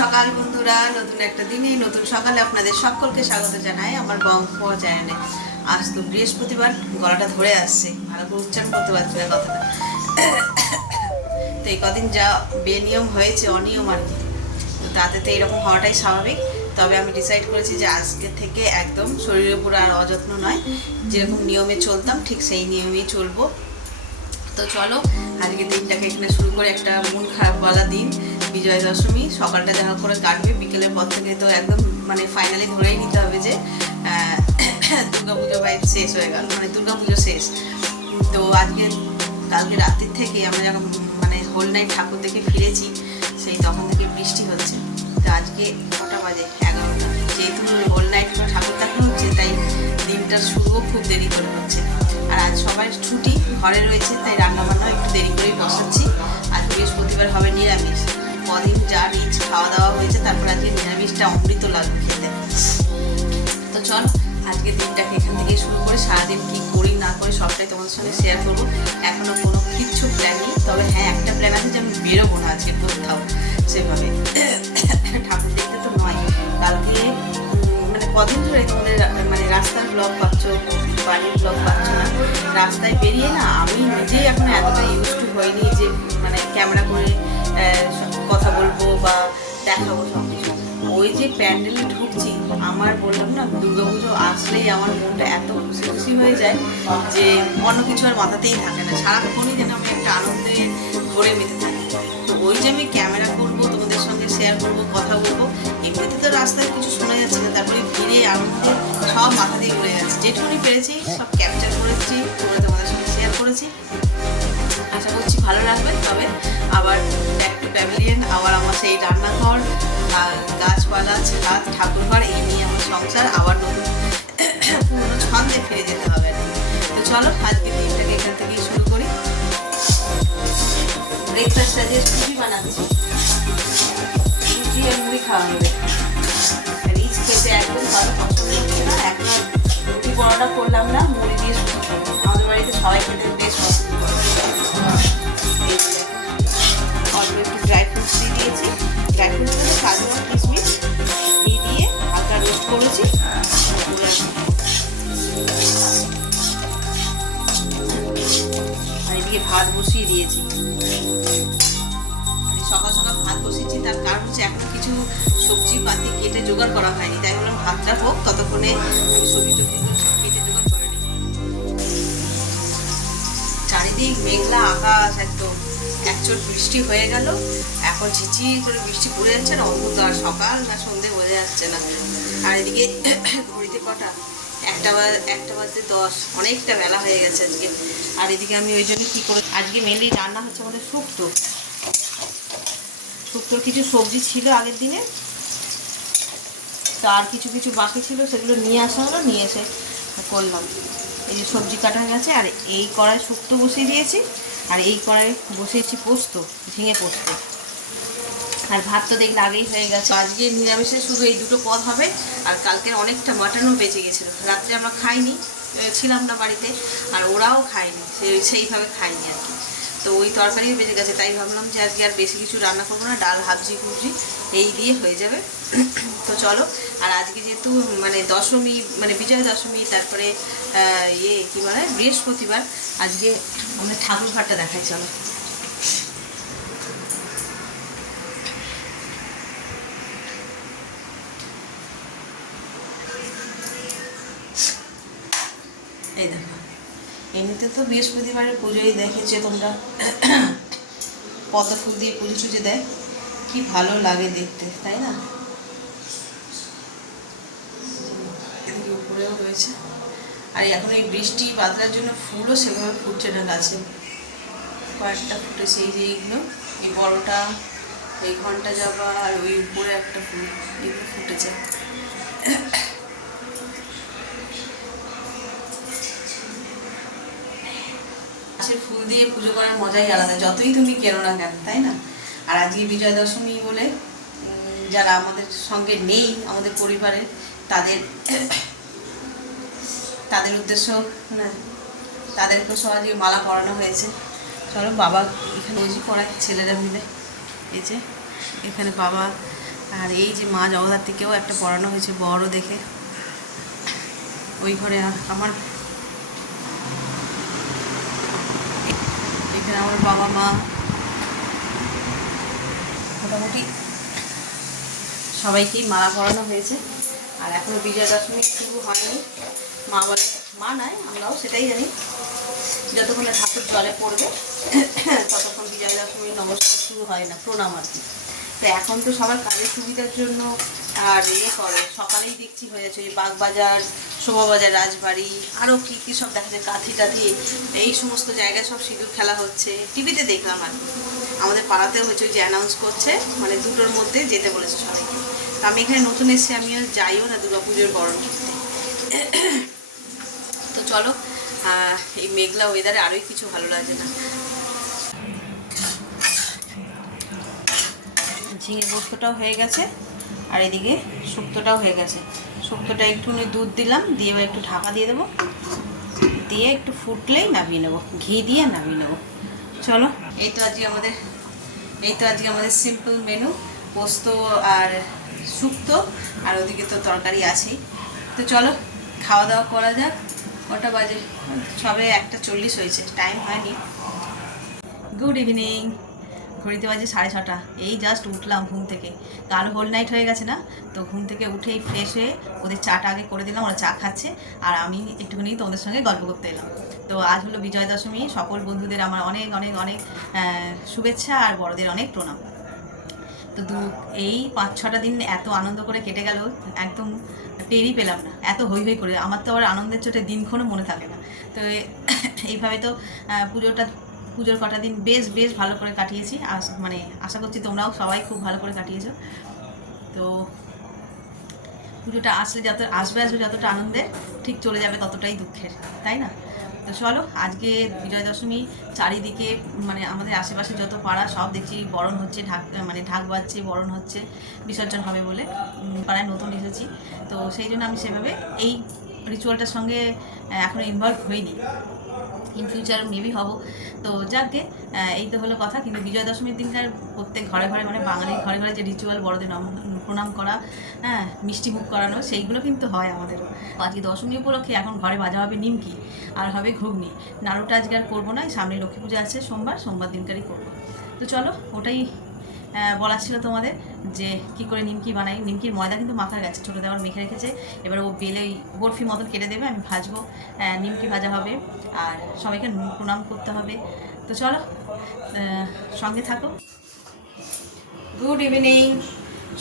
সকাল বন্ধুরা, নতুন একটা দিনে, নতুন সকালে আপনাদের সকলকে স্বাগত জানাই আমার বংশ চ্যানেলে আজ তো বৃহস্পতিবার, গলাটা ধরে আসছে, ভালো করে উচ্চারণ করতে পারছি না কথাটা। তো এই কদিন যা বেনিয়ম হয়েছে, অনিয়ম আর কি। তো তাতে তো এরকম হওয়াটাই স্বাভাবিক। তবে আমি ডিসাইড করেছি যে আজকে থেকে একদম শরীরের উপর আর অযত্ন নয়। যেরকম নিয়মে চলতাম, ঠিক সেই নিয়মেই চলবো। তো চলো, আজকে দিনটাকে এখানে শুরু করে একটা মন খারাপ বলা দিন। বিজয়া দশমী, সকালটা দেখা করে কাটবে। বিকেলের পর থেকে তো একদম মানে ফাইনালি ধরেই নিতে হবে যে দুর্গা পুজো বাইক শেষ হয়ে গেল মানে দুর্গা পুজো শেষ। তো আজকে, কালকে রাত্রির থেকে আমরা যখন মানে হোল নাইট ঠাকুর দেখে ফিরেছি, সেই তখন থেকে বৃষ্টি হচ্ছে। তো আজকে কটা বাজে? এগারোটা। যেহেতু হোল নাইট ঠাকুর দেখানো হচ্ছে, তাই দিনটার শুরুও খুব দেরি করে হচ্ছে। আর আজ সবাই ছুটি, ঘরে রয়েছে, তাই রান্নাবান্না একটু দেরি করেই বসাচ্ছি। আজ বৃহস্পতিবার হবে নিরামিষ। কদিন যা রিচ খাওয়া দাওয়া হয়েছে, তারপর আজকে নিরামিষটা, অমৃত লাগবে খেতে। তো চল আজকে দিনটাকে এখান থেকে শুরু করে, সারাদিন কি করি, না করি, সবটাই তোমাদের সঙ্গে শেয়ার করব। এখনও কোনো কিচ্ছু প্ল্যান নেই, তবে হ্যাঁ একটা প্ল্যান আছে যে আমি বেরোবো না আজকে কোথাও সেভাবে। ঠাকুর দেখতে তো নয়, কালকে মানে কদিন ধরে তোমাদের মানে রাস্তার ব্লগ পাচ্ছ, বাড়ির ব্লগ পাচ্ছ না, রাস্তায় বেরিয়ে না, আমি নিজেই এখন এতটা ইউজ টু হইনি যে মানে ক্যামেরা করে কথা বলব বা দেখাবো সব কিছু ওই যে প্যান্ডেলে ঢুকছি, আমার বললাম না, দুর্গাপুজো আসলেই আমার মনটা এত খুশি খুশি হয়ে যায় যে অন্য কিছু আর মাথাতেই থাকে না। সারাক্ষণই যেন আমি একটা আনন্দে ভরে মেতে থাকি। তো ওই যে আমি ক্যামেরা করব, তোমাদের সঙ্গে শেয়ার করব, কথা বলব, এমনিতে তো রাস্তায় কিছু শোনা যাচ্ছে না, তারপরে ভিড়ে আনন্দে সব মাথা দিয়ে ঘুরে যাচ্ছে। যেটুকুনি পেরেছি, সব ক্যাপচার করেছি করে তোমাদের সঙ্গে শেয়ার করেছি। আশা করছি ভালো লাগবে, তবে আবার ব্যাক টু প্যাভিলিয়ন আবার আমার সেই রান্নাঘর গাছপালা, ছাদ, ঠাকুরঘর, এই নিয়ে আমার সংসার, আবার নতুন পুরোনো ছন্দে ফিরে যেতে হবে। তো চলো, আজকে দিনটাকে এখান থেকেই শুরু করি। ব্রেকফাস্ট আজকে সুজি বানাচ্ছি সুজি আর মুড়ি খাওয়া হবে। সবজি পাতি কেটে জোগাড় করা হয়নি। তাই বললাম ভাতটা হোক, ততক্ষণে আমি সবজি সব কেটে জোগাড় করে নিই। চারিদিক মেঘলা আকাশ, একদম একচোট বৃষ্টি হয়ে গেল। এখন ঝিঝি করে বৃষ্টি পড়ে যাচ্ছে না, অন্ধকার। সকাল না সন্ধে বোঝা যাচ্ছে না। আর এদিকে ঘড়িতে কটা? একটা বাজ একটা বাজতে দশ। অনেকটা বেলা হয়ে গেছে আজকে। আর এদিকে আমি ওই জন্য কী করে, আজকে মেনলি রান্না হচ্ছে আমাদের শুক্তো। শুক্তোর কিছু সবজি ছিল আগের দিনে। তো আর কিছু কিছু বাকি ছিল, সেগুলো নিয়ে আসা হলো, নিয়ে এসে করলাম। এই যে সবজি কাটা গেছে, আর এই কড়াই শুক্তো বসিয়ে দিয়েছি, আর এই কড়াই বসিয়েছি পোস্ত, ঝিঙে পোস্ত। আর ভাত তো দেখলে আগেই হয়ে গেছে। আজকে নিরামিষে শুধু এই দুটো পদ হবে, আর কালকের অনেকটা মাটনও বেঁচে গেছিল। রাত্রে আমরা খাইনি ছিলাম না বাড়িতে, আর ওরাও খায়নি সেইভাবে খাইনি আর কি। তো ওই তরকারিও বেঁচে গেছে, তাই ভাবলাম যে আজকে আর বেশি কিছু রান্না করব না, ডাল হাবজি কুবজি, এই দিয়ে হয়ে যাবে। তো চলো, আর আজকে যেহেতু মানে দশমী মানে বিজয়া দশমী, তারপরে ইয়ে কী বলে, বৃহস্পতিবার, আজকে আমরা ঠাকুর দেখাই, চলো এই দেখো এমনিতে তো বৃহস্পতিবারের পুজোই দেখেছ তোমরা পদ্ম ফুল দিয়ে পুজো টুজো দেয়, কি ভালো লাগে দেখতে, তাই না? উপরেও রয়েছে। আর এখন এই বৃষ্টি বাদলার জন্য ফুলও সেভাবে ফুটছে না গাছে। কয়েকটা ফুটেছে এই যে এইগুলো, এই বড়টা, এই ঘণ্টা জবা আর ওই উপরে একটা ফুল, এগুলো ফুটেছে। ফুল দিয়ে পুজো করার মজাই আলাদা। যতই তুমি কেনো না কেন, তাই না? আর আজকে বিজয়া দশমী বলে যারা আমাদের সঙ্গে নেই, আমাদের পরিবারে, তাদের তাদের উদ্দেশ্য, না তাদেরকেও সব আজকে মালা পরানো হয়েছে। চলো বাবা এখানে ওই যে পড়ায়, ছেলেরা মিলে। এই যে, এখানে বাবা আর এই যে মা জগদ্ধাত্রীকেও একটা পড়ানো হয়েছে, বড় দেখে। ওই ঘরে আমার এখানে আমার বাবা মা। মোটামুটি সবাইকেই মালা পরানো হয়েছে। আর এখনও বিজয়া দশমী শুরু হয়নি। মা বলে, মা নয় আমরাও সেটাই জানি। যতক্ষণ ঠাকুর জলে পড়বে, ততক্ষণ বিজয়া দশমী নমস্কার শুরু হয় না, প্রণাম আর কি। তো এখন তো সবার কাজের সুবিধার জন্য আর ইয়ে করে, সকালেই দেখছি হয়ে যাচ্ছে ওই বাগবাজার, শোভাবাজার, রাজবাড়ি আরও কী কী সব দেখা যায়, কাঁথি টাথি, এই সমস্ত জায়গায় সব সিঁদুর খেলা হচ্ছে। টিভিতে দেখলাম আর আমাদের পাড়াতেও হচ্ছে ওই যে অ্যানাউন্স করছে মানে দুটোর মধ্যে যেতে বলেছে সবাইকে। তো আমি এখানে নতুন এসেছি, আমিও যাইও না দুর্গাপুজোর বরণ করতে। তো চলো এই মেঘলা ওয়েদারে আরোই কিছু ভালো লাগছে না। ঝিঙে পোস্তটাও হয়ে গেছে। আর এদিকে শুক্তোটাও হয়ে গেছে। শুক্তোটা একটু দুধ দিলাম, দিয়ে এবার একটু ঢাকা দিয়ে দেবো। দিয়ে একটু ফুটলেই নামিয়ে নেব, ঘি দিয়ে নামিয়ে নেব। চলো, এই তো আজকে আমাদের, এই তো আজকে আমাদের সিম্পল মেনু পোস্ত আর শুক্তো, আর ওদিকে তো তরকারি আছেই। তো চলো, খাওয়া দাওয়া করা যাক, কটা বাজে? সবে একটা চল্লিশ হয়েছে টাইম হয়নি। গুড ইভিনিং ঘড়িতে বাজে সাড়ে ছটা। এই জাস্ট উঠলাম ঘুম থেকে। কাল হোল নাইট হয়ে গেছে না? তো ঘুম থেকে উঠেই ফ্রেশ হয়ে ওদের চাটা আগে করে দিলাম, ওরা চা খাচ্ছে। আর আমি একটুখানি তোমাদের সঙ্গে গল্প করতে এলাম। তো আজ হলো বিজয়া দশমী। সকল বন্ধুদের আমার অনেক অনেক অনেক শুভেচ্ছা আর বড়দের অনেক প্রণাম। তো দু, এই পাঁচ, ছটা দিন এত আনন্দ করে কেটে গেল, একদম টেরই পেলাম না। এত হই হই করে। আমার তো আবার আনন্দের চোটে দিনক্ষণও মনে থাকে না। তো এইভাবে তো পুজোটা পুজোর কটা দিন বেশ বেশ ভালো করে কাটিয়েছি। আস মানে আশা করছি তোমরাও সবাই খুব ভালো করে কাটিয়েছো। তো পুজোটা আসলে যত, আসবে আসবে যতটা আনন্দের ঠিক চলে যাবে ততটাই দুঃখের, তাই না? তো চলো, আজকে বিজয় দশমী চারিদিকে মানে আমাদের আশেপাশে যত পাড়া সব দেখছি বরণ হচ্ছে, ঢাক মানে ঢাক বাজছে, বরণ হচ্ছে, বিসর্জন হবে বলে পাড়ায় নতুন এসেছি। তো সেই জন্য আমি সেভাবে এই রিচুয়ালটার সঙ্গে এখনও ইনভলভ হইনি। ইন ফিউচার মেবি হব। তো যাকে এই তো হলো কথা। কিন্তু বিজয়া দশমীর দিনকার প্রত্যেক ঘরে ঘরে মানে বাঙালির ঘরে ঘরে যে রিচুয়াল বড়দের প্রণাম করা হ্যাঁ মিষ্টি মুখ করানো, সেইগুলো কিন্তু হয় আমাদেরও। আজকে দশমী উপলক্ষে এখন ঘরে বাজা হবে নিমকি, আর হবে ঘুগনি। নাড়ুটা আজকে আর করব না সামনে লক্ষ্মী পূজা আছে, সোমবার সোমবার দিনকারই করব। তো চলো, ওটাই বলার ছিল তোমাদের যে কি করে নিমকি বানাই। নিমকির ময়দা কিন্তু মাখার গেছে ছোটো দেওয়ার মেখে রেখেছে। এবার ও বেলে ওই বরফি মতন কেটে দেবে, আমি ভাজবো। নিমকি ভাজা হবে আর সবাইকে প্রণাম করতে হবে। তো চলো সঙ্গে থাকো। গুড ইভিনিং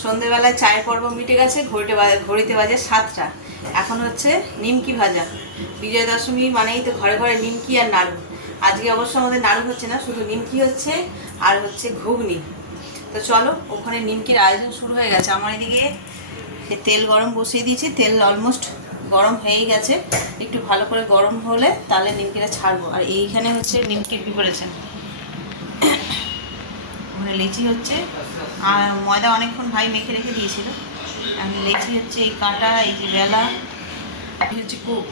সন্ধেবেলায় চায়ের পর্ব মিটে গেছে, ঘড়িতে বাজে ঘড়িতে বাজে সাতটা। এখন হচ্ছে নিমকি ভাজা। বিজয়া দশমী মানেই তো ঘরে ঘরে নিমকি আর নাড়ু। আজকে অবশ্য আমাদের নাড়ু হচ্ছে না, শুধু নিমকি হচ্ছে আর হচ্ছে ঘুগনি। তো চলো, ওখানে নিমকির আয়োজন শুরু হয়ে গেছে। আমার এদিকে তেল গরম বসিয়ে দিয়েছি। তেল অলমোস্ট গরম হয়েই গেছে। একটু ভালো করে গরম হলে তাহলে নিমকিটা ছাড়বো। আর এইখানে হচ্ছে নিমকির প্রিপারেশন ওখানে লেচি হচ্ছে। আর ময়দা অনেকক্ষণ ভাই মেখে রেখে দিয়েছিল। আমি লেচি হচ্ছে এই কাঁটা, এই যে বেলা হচ্ছে কুক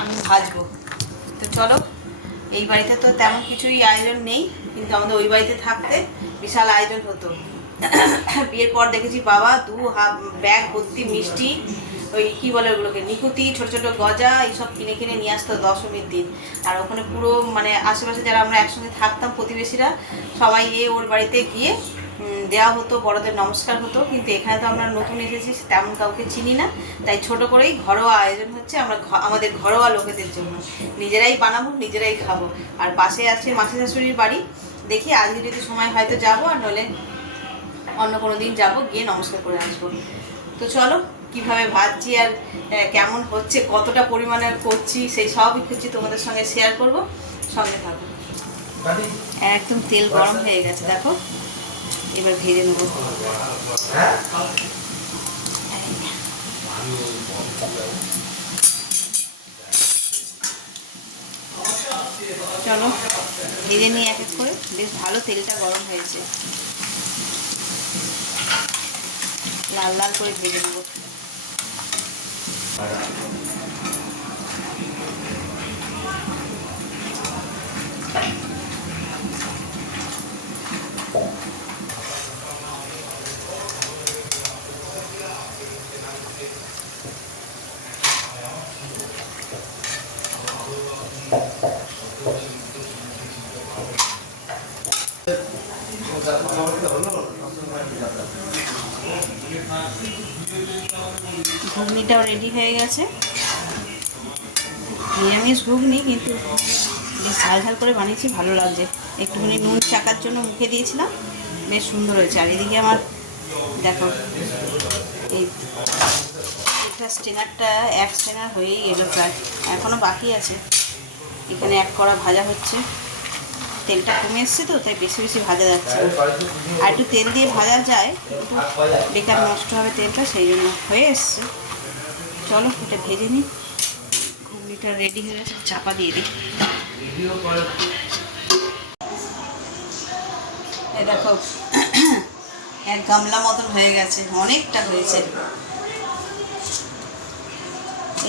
আমি ভাজবো। তো চলো এই বাড়িতে তো তেমন কিছুই আয়োজন নেই, কিন্তু আমাদের ওই বাড়িতে থাকতে বিশাল আয়োজন হতো। বিয়ের পর দেখেছি বাবা দু হাফ ব্যাগ, ভর্তি মিষ্টি, ওই কী বলে ওগুলোকে, নিকুতি, ছোটো ছোটো গজা, এইসব কিনে কিনে নিয়ে আসতো দশমীর দিন। আর ওখানে পুরো মানে আশেপাশে যারা আমরা একসঙ্গে থাকতাম প্রতিবেশীরা, সবাই এ ওর বাড়িতে গিয়ে দেওয়া হতো বড়দের নমস্কার হতো কিন্তু এখানে তো আমরা নতুন এসেছি তেমন কাউকে চিনি না তাই ছোট করেই ঘরোয়া আয়োজন হচ্ছে আমরা আমাদের ঘরোয়া লোকেদের জন্য। নিজেরাই বানাবো নিজেরাই খাব। আর পাশে আছে মাসি শাশুড়ির বাড়ি দেখি আজকে যদি সময় হয়তো যাব আর নলে অন্য কোনো দিন যাব গিয়ে নমস্কার করে আসব। তো চলো কীভাবে ভাজছি আর কেমন হচ্ছে কতটা পরিমাণে করছি সেই সবই খুঁজছি তোমাদের সঙ্গে শেয়ার করব। সঙ্গে থাকো। একদম তেল গরম হয়ে গেছে দেখো। এবার ভেজে নেব। চলো ভেজে নিয়ে এক এক করে। বেশ ভালো তেলটা গরম হয়েছে। লাল লাল করে ভেজে নেব। রেডি হয়ে গেছে। নিরামিষ ঘুগনি, কিন্তু বেশ ঝাল ঝাল করে বানিয়েছি, ভালো লাগছে। একটুখানি নুন চাকার জন্য মুখে দিয়েছিলাম। বেশ সুন্দর হয়েছে। আর এদিকে আমার, দেখো, এই এটা স্টেনারটা এক স্টেনার হয়েই এলো প্রায়। এখনও বাকি আছে। এখানে এক কড়া ভাজা হচ্ছে। তেলটা কমে এসছে তো, তাই বেশি বেশি ভাজা যাচ্ছে আর একটু তেল দিয়ে ভাজা যায়, কিন্তু বেকার নষ্ট হবে তেলটা, সেই জন্য হয়ে এসছে। চলো, এটা ভেজে নিই। ঘুগনিটা রেডি হয়ে গেছে, চাপা দিয়ে দিই। দেখো, এক গামলা মতন হয়ে গেছে, অনেকটা হয়েছে।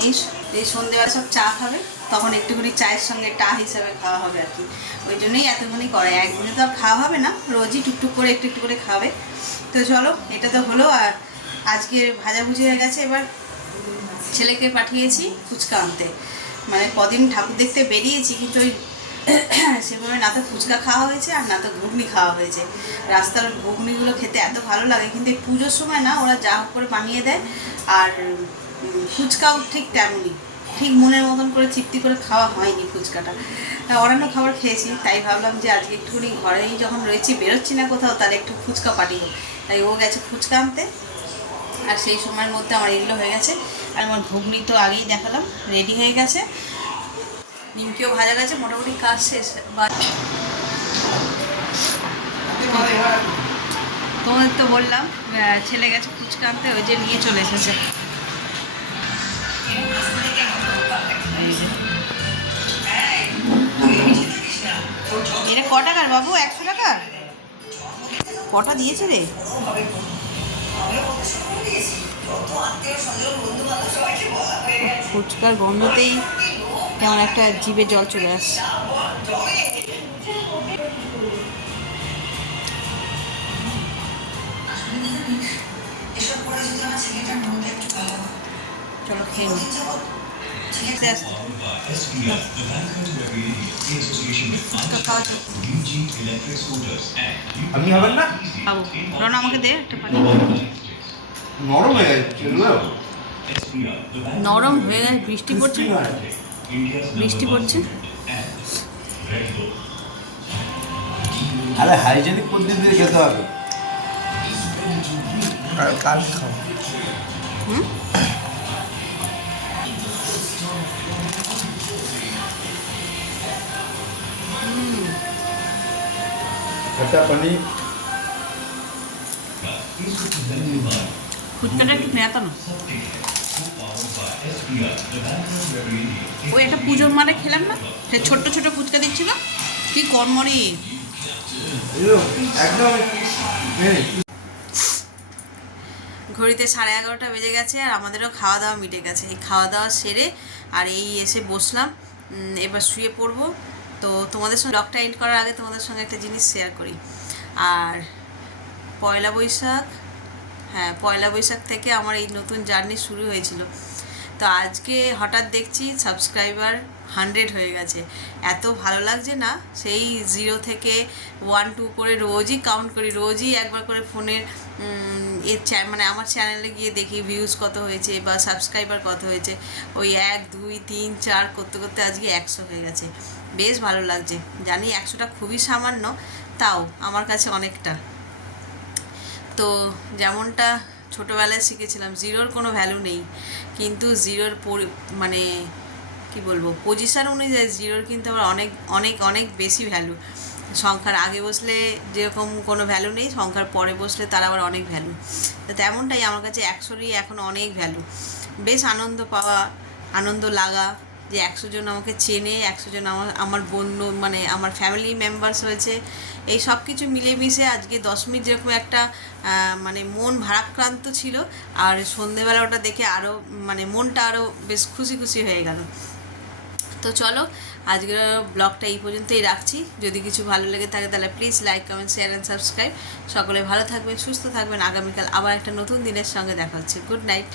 এই এই সব চা খাবে, তখন একটুখানি চায়ের সঙ্গে টা হিসাবে খাওয়া হবে আর কি। ওই জন্যই এতখানি করে। একদিনে তো আর খাওয়া হবে না, রোজই টুকটুক করে, একটু একটু করে খাবে। তো চলো, এটা তো হলো, আর আজকে ভাজাভুজি হয়ে গেছে। এবার ছেলেকে পাঠিয়েছি ফুচকা আনতে। মানে কদিন ঠাকুর দেখতে বেরিয়েছি, কিন্তু ওই সেভাবে না তো ফুচকা খাওয়া হয়েছে আর না তো ঘুগনি খাওয়া হয়েছে। রাস্তার ঘুগনিগুলো খেতে এত ভালো লাগে, কিন্তু এই পুজোর সময় না ওরা যা করে বানিয়ে দেয় আর ফুচকাও ঠিক তেমনই, ঠিক মনের মতন করে তৃপ্তি করে খাওয়া হয়নি ফুচকাটা। অন্যান্য খাবার খেয়েছি, তাই ভাবলাম যে আজকে একটুখানি ঘরেই যখন রয়েছি বেরোচ্ছি না কোথাও, তাহলে একটু ফুচকা পাঠিয়ে তাই ও গেছে ফুচকা আনতে, আর সেই সময়ের মধ্যে আমার এগুলো হয়ে গেছে। আর আমার ঘুগনি তো আগেই দেখালাম রেডি হয়ে গেছে। নিমকিও ভাজা গেছে, মোটামুটি কাজ শেষ। তোমাদের তো বললাম ছেলে গেছে ফুচকা আনতে, ওই যে নিয়ে চলে এসেছে। এটা ক টাকার বাবু? একশো টাকা? কটা দিয়েছে রে? ফুচকার গন্ধতেই কেমন একটা জিভে জল চলে আসছে। চলো খেয়ে আপনি হবেন না? খাব। রন আমাকে দে একটা পানি। নরম হয়ে গেছে নরম হয়ে গেছে বৃষ্টি পড়ছে? বৃষ্টি পড়ছে? আরে হাইজেনিক পদ্ধতিতে খেতে হবে। কাল খাও হুম? খটা পানি ফুচকাটা একটু নেতানো ওই একটা পুজোর মারে খেলাম না ছোট্ট ছোট ফুচকা দিচ্ছিল কি কর্মরে ঘড়িতে সাড়ে এগারোটা বেজে গেছে আর আমাদেরও খাওয়া দাওয়া মিটে গেছে এই খাওয়া দাওয়া সেরে আর এই এসে বসলাম এবার শুয়ে পড়ব তো তোমাদের সঙ্গে ব্লগটা এন্ড করার আগে তোমাদের সঙ্গে একটা জিনিস শেয়ার করি। আর পয়লা বৈশাখ হ্যাঁ পয়লা বৈশাখ থেকে আমার এই নতুন জার্নি শুরু হয়েছিল। তো আজকে হঠাৎ দেখছি সাবস্ক্রাইবার হান্ড্রেড হয়ে গেছে। এত ভালো লাগছে না? সেই জিরো থেকে ওয়ান টু করে রোজই কাউন্ট করি, রোজই একবার করে ফোনের এর চ্যা- মানে আমার চ্যানেলে গিয়ে দেখি ভিউজ কত হয়েছে বা সাবস্ক্রাইবার কত হয়েছে। ওই এক, দুই, তিন, চার করতে করতে আজকে একশো হয়ে গেছে। বেশ ভালো লাগছে। জানি একশোটা খুবই সামান্য, তাও আমার কাছে অনেকটা। তো যেমনটা ছোটোবেলায় শিখেছিলাম, জিরোর কোনো ভ্যালু নেই। কিন্তু জিরোর পরি- মানে কি বলব পজিশান অনুযায়ী জিরোর কিন্তু আবার অনেক অনেক অনেক বেশি ভ্যালু সংখ্যার আগে বসলে যেরকম কোনো ভ্যালু নেই, সংখ্যার পরে বসলে তার আবার অনেক ভ্যালু তো তেমনটাই আমার কাছে একশোরই এখন অনেক ভ্যালু বেশ আনন্দ পাওয়া, আনন্দ লাগা যে একশো জন আমাকে চেনে, একশো জন আমার আমার বন্ধু মানে আমার ফ্যামিলি মেম্বার্স হয়েছে এই সব কিছু মিলেমিশে আজকে দশমীর যেরকম একটা মানে মন ভারাক্রান্ত ছিল, আর সন্ধেবেলা ওটা দেখে আরও মানে মনটা আরও বেশ খুশি খুশি হয়ে গেল। তো চলো, আজকের ব্লগটা এই পর্যন্তই রাখছি। যদি কিছু ভালো লেগে থাকে তাহলে please like comment share and subscribe সকলে ভালো থাকবেন, সুস্থ থাকবেন। আগামীকাল আবার একটা নতুন দিনের সঙ্গে দেখা হচ্ছে। Good night